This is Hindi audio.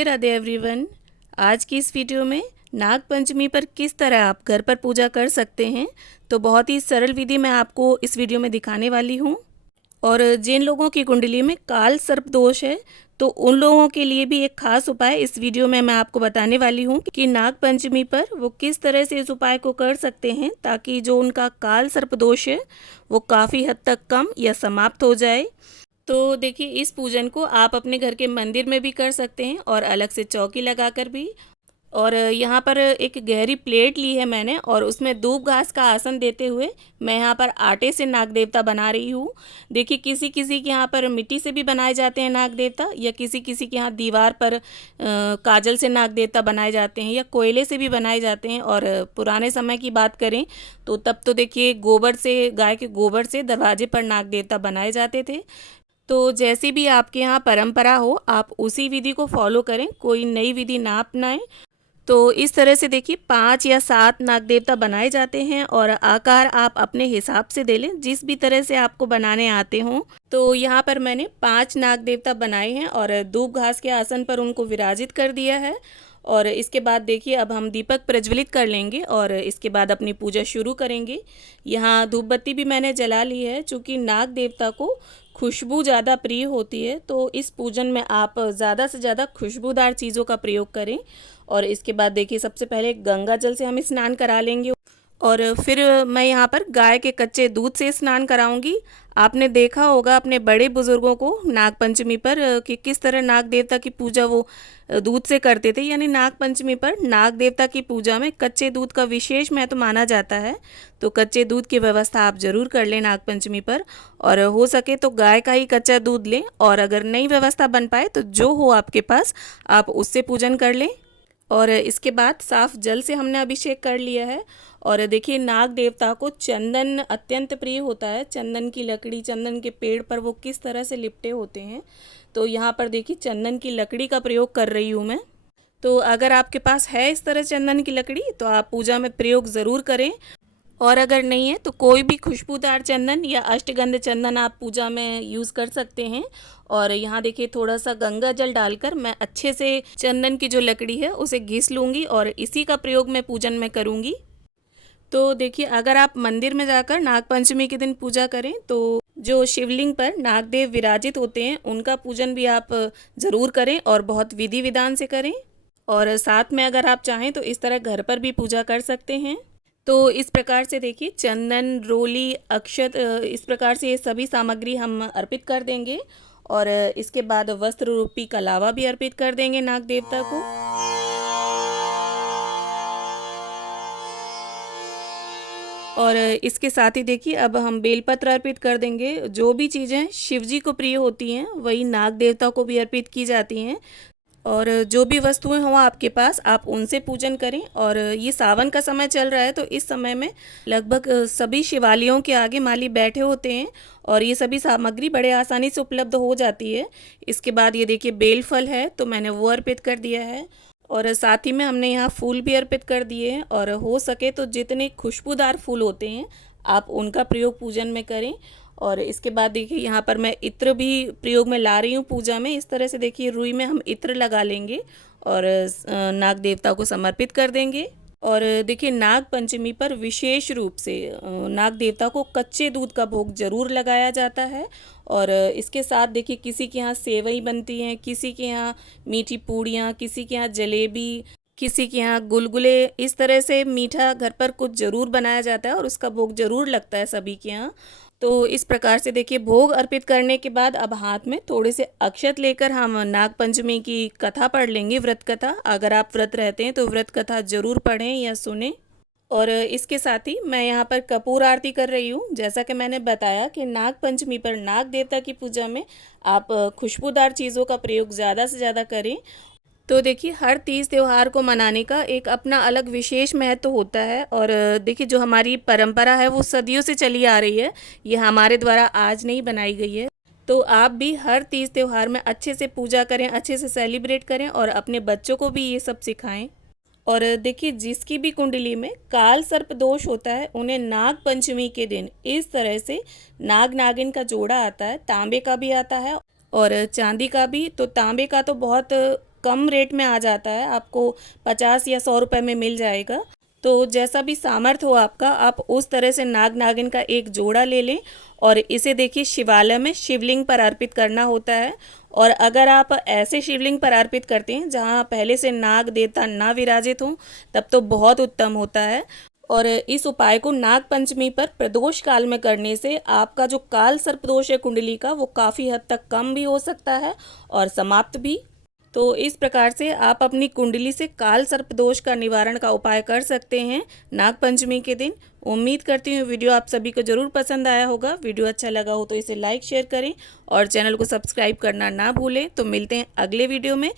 राधे राधे एवरीवन। आज की इस वीडियो में नाग पंचमी पर किस तरह आप घर पर पूजा कर सकते हैं, तो बहुत ही सरल विधि मैं आपको इस वीडियो में दिखाने वाली हूँ। और जिन लोगों की कुंडली में काल सर्प दोष है, तो उन लोगों के लिए भी एक खास उपाय इस वीडियो में मैं आपको बताने वाली हूँ कि नाग पंचमी पर वो किस तरह से इस उपाय को कर सकते हैं ताकि जो उनका काल सर्प दोष है वो काफ़ी हद तक कम या समाप्त हो जाए। तो देखिए, इस पूजन को आप अपने घर के मंदिर में भी कर सकते हैं और अलग से चौकी लगाकर भी। और यहाँ पर एक गहरी प्लेट ली है मैंने और उसमें दूब घास का आसन देते हुए मैं यहाँ पर आटे से नाग देवता बना रही हूँ। देखिए, किसी किसी के यहाँ पर मिट्टी से भी बनाए जाते हैं नाग देवता, या किसी किसी के यहाँ दीवार पर काजल से नाग देवता बनाए जाते हैं, या कोयले से भी बनाए जाते हैं। और पुराने समय की बात करें तो तब तो देखिए गोबर से, गाय के गोबर से दरवाजे पर नाग देवता बनाए जाते थे। तो जैसी भी आपके यहाँ परंपरा हो, आप उसी विधि को फॉलो करें, कोई नई विधि ना अपनाएं। तो इस तरह से देखिए 5 या 7 नाग देवता बनाए जाते हैं और आकार आप अपने हिसाब से दे लें, जिस भी तरह से आपको बनाने आते हों। तो यहाँ पर मैंने 5 नाग देवता बनाए हैं और दूब घास के आसन पर उनको विराजित कर दिया है। और इसके बाद देखिए, अब हम दीपक प्रज्वलित कर लेंगे और इसके बाद अपनी पूजा शुरू करेंगे। यहाँ धूप बत्ती भी मैंने जला ली है, चूँकि नाग देवता को खुशबू ज़्यादा प्रिय होती है, तो इस पूजन में आप ज़्यादा से ज़्यादा खुशबूदार चीज़ों का प्रयोग करें। और इसके बाद देखिए, सबसे पहले गंगा जल से हम स्नान करा लेंगे और फिर मैं यहाँ पर गाय के कच्चे दूध से स्नान कराऊंगी। आपने देखा होगा अपने बड़े बुजुर्गों को नाग पंचमी पर कि किस तरह नाग देवता की पूजा वो दूध से करते थे। यानी नाग पंचमी पर नाग देवता की पूजा में कच्चे दूध का विशेष महत्व माना जाता है। तो कच्चे दूध की व्यवस्था आप ज़रूर कर लें नाग पंचमी पर, और हो सके तो गाय का ही कच्चा दूध लें, और अगर नई व्यवस्था बन पाए तो जो हो आपके पास आप उससे पूजन कर लें। और इसके बाद साफ जल से हमने अभिषेक कर लिया है। और देखिए, नाग देवता को चंदन अत्यंत प्रिय होता है। चंदन की लकड़ी, चंदन के पेड़ पर वो किस तरह से लिपटे होते हैं, तो यहाँ पर देखिए चंदन की लकड़ी का प्रयोग कर रही हूँ मैं। तो अगर आपके पास है इस तरह चंदन की लकड़ी तो आप पूजा में प्रयोग ज़रूर करें, और अगर नहीं है तो कोई भी खुशबूदार चंदन या अष्टगंध चंदन आप पूजा में यूज़ कर सकते हैं। और यहाँ देखिए, थोड़ा सा गंगा जल डालकर मैं अच्छे से चंदन की जो लकड़ी है उसे घिस लूँगी और इसी का प्रयोग मैं पूजन में करूँगी। तो देखिए, अगर आप मंदिर में जाकर नाग पंचमी के दिन पूजा करें तो जो शिवलिंग पर नागदेव विराजित होते हैं उनका पूजन भी आप ज़रूर करें और बहुत विधि विधान से करें। और साथ में अगर आप चाहें तो इस तरह घर पर भी पूजा कर सकते हैं। तो इस प्रकार से देखिए, चंदन, रोली, अक्षत, इस प्रकार से ये सभी सामग्री हम अर्पित कर देंगे। और इसके बाद वस्त्र रूपी कलावा भी अर्पित कर देंगे नाग देवता को। और इसके साथ ही देखिए, अब हम बेलपत्र अर्पित कर देंगे। जो भी चीज़ें शिव जी को प्रिय होती हैं वही नाग देवता को भी अर्पित की जाती हैं। और जो भी वस्तुएं हों आपके पास, आप उनसे पूजन करें। और ये सावन का समय चल रहा है, तो इस समय में लगभग सभी शिवालयों के आगे माली बैठे होते हैं और ये सभी सामग्री बड़े आसानी से उपलब्ध हो जाती है। इसके बाद ये देखिए, बेल फल है तो मैंने वो अर्पित कर दिया है, और साथ ही में हमने यहाँ फूल भी अर्पित कर दिए हैं। और हो सके तो जितने खुशबूदार फूल होते हैं आप उनका प्रयोग पूजन में करें। और इसके बाद देखिए, यहाँ पर मैं इत्र भी प्रयोग में ला रही हूँ पूजा में। इस तरह से देखिए, रुई में हम इत्र लगा लेंगे और नाग देवता को समर्पित कर देंगे। और देखिए, नाग पंचमी पर विशेष रूप से नाग देवता को कच्चे दूध का भोग जरूर लगाया जाता है। और इसके साथ देखिए, किसी के यहाँ सेवई बनती हैं, किसी के यहाँ मीठी पूड़ियाँ, किसी के यहाँ जलेबी, किसी के यहाँ गुलगुले। इस तरह से मीठा घर पर कुछ ज़रूर बनाया जाता है और उसका भोग ज़रूर लगता है सभी के यहाँ। तो इस प्रकार से देखिए, भोग अर्पित करने के बाद अब हाथ में थोड़े से अक्षत लेकर हम नाग पंचमी की कथा पढ़ लेंगे, व्रत कथा। अगर आप व्रत रहते हैं तो व्रत कथा ज़रूर पढ़ें या सुने। और इसके साथ ही मैं यहाँ पर कपूर आरती कर रही हूँ। जैसा कि मैंने बताया कि नाग पंचमी पर नाग देवता की पूजा में आप खुशबूदार चीज़ों का प्रयोग ज़्यादा से ज़्यादा करें। तो देखिए, हर तीज त्यौहार को मनाने का एक अपना अलग विशेष महत्व होता है। और देखिए, जो हमारी परंपरा है वो सदियों से चली आ रही है, ये हमारे द्वारा आज नहीं बनाई गई है। तो आप भी हर तीज त्यौहार में अच्छे से पूजा करें, अच्छे से सेलिब्रेट करें और अपने बच्चों को भी ये सब सिखाएं। और देखिए, जिसकी भी कुंडली में काल सर्प दोष होता है उन्हें नाग पंचमी के दिन इस तरह से नाग नागिन का जोड़ा आता है। तांबे का भी आता है और चांदी का भी। तो तांबे का तो बहुत कम रेट में आ जाता है, आपको 50 या 100 रुपए में मिल जाएगा। तो जैसा भी सामर्थ्य हो आपका, आप उस तरह से नाग नागिन का एक जोड़ा ले लें और इसे देखिए शिवालय में शिवलिंग पर अर्पित करना होता है। और अगर आप ऐसे शिवलिंग पर अर्पित करते हैं जहाँ पहले से नाग देवता ना विराजित हों, तब तो बहुत उत्तम होता है। और इस उपाय को नाग पंचमी पर प्रदोष काल में करने से आपका जो काल सर्प दोष है कुंडली का, वो काफ़ी हद तक कम भी हो सकता है और समाप्त भी। तो इस प्रकार से आप अपनी कुंडली से काल सर्प दोष का निवारण का उपाय कर सकते हैं नाग पंचमी के दिन। उम्मीद करती हूँ वीडियो आप सभी को ज़रूर पसंद आया होगा। वीडियो अच्छा लगा हो तो इसे लाइक शेयर करें और चैनल को सब्सक्राइब करना ना भूलें। तो मिलते हैं अगले वीडियो में।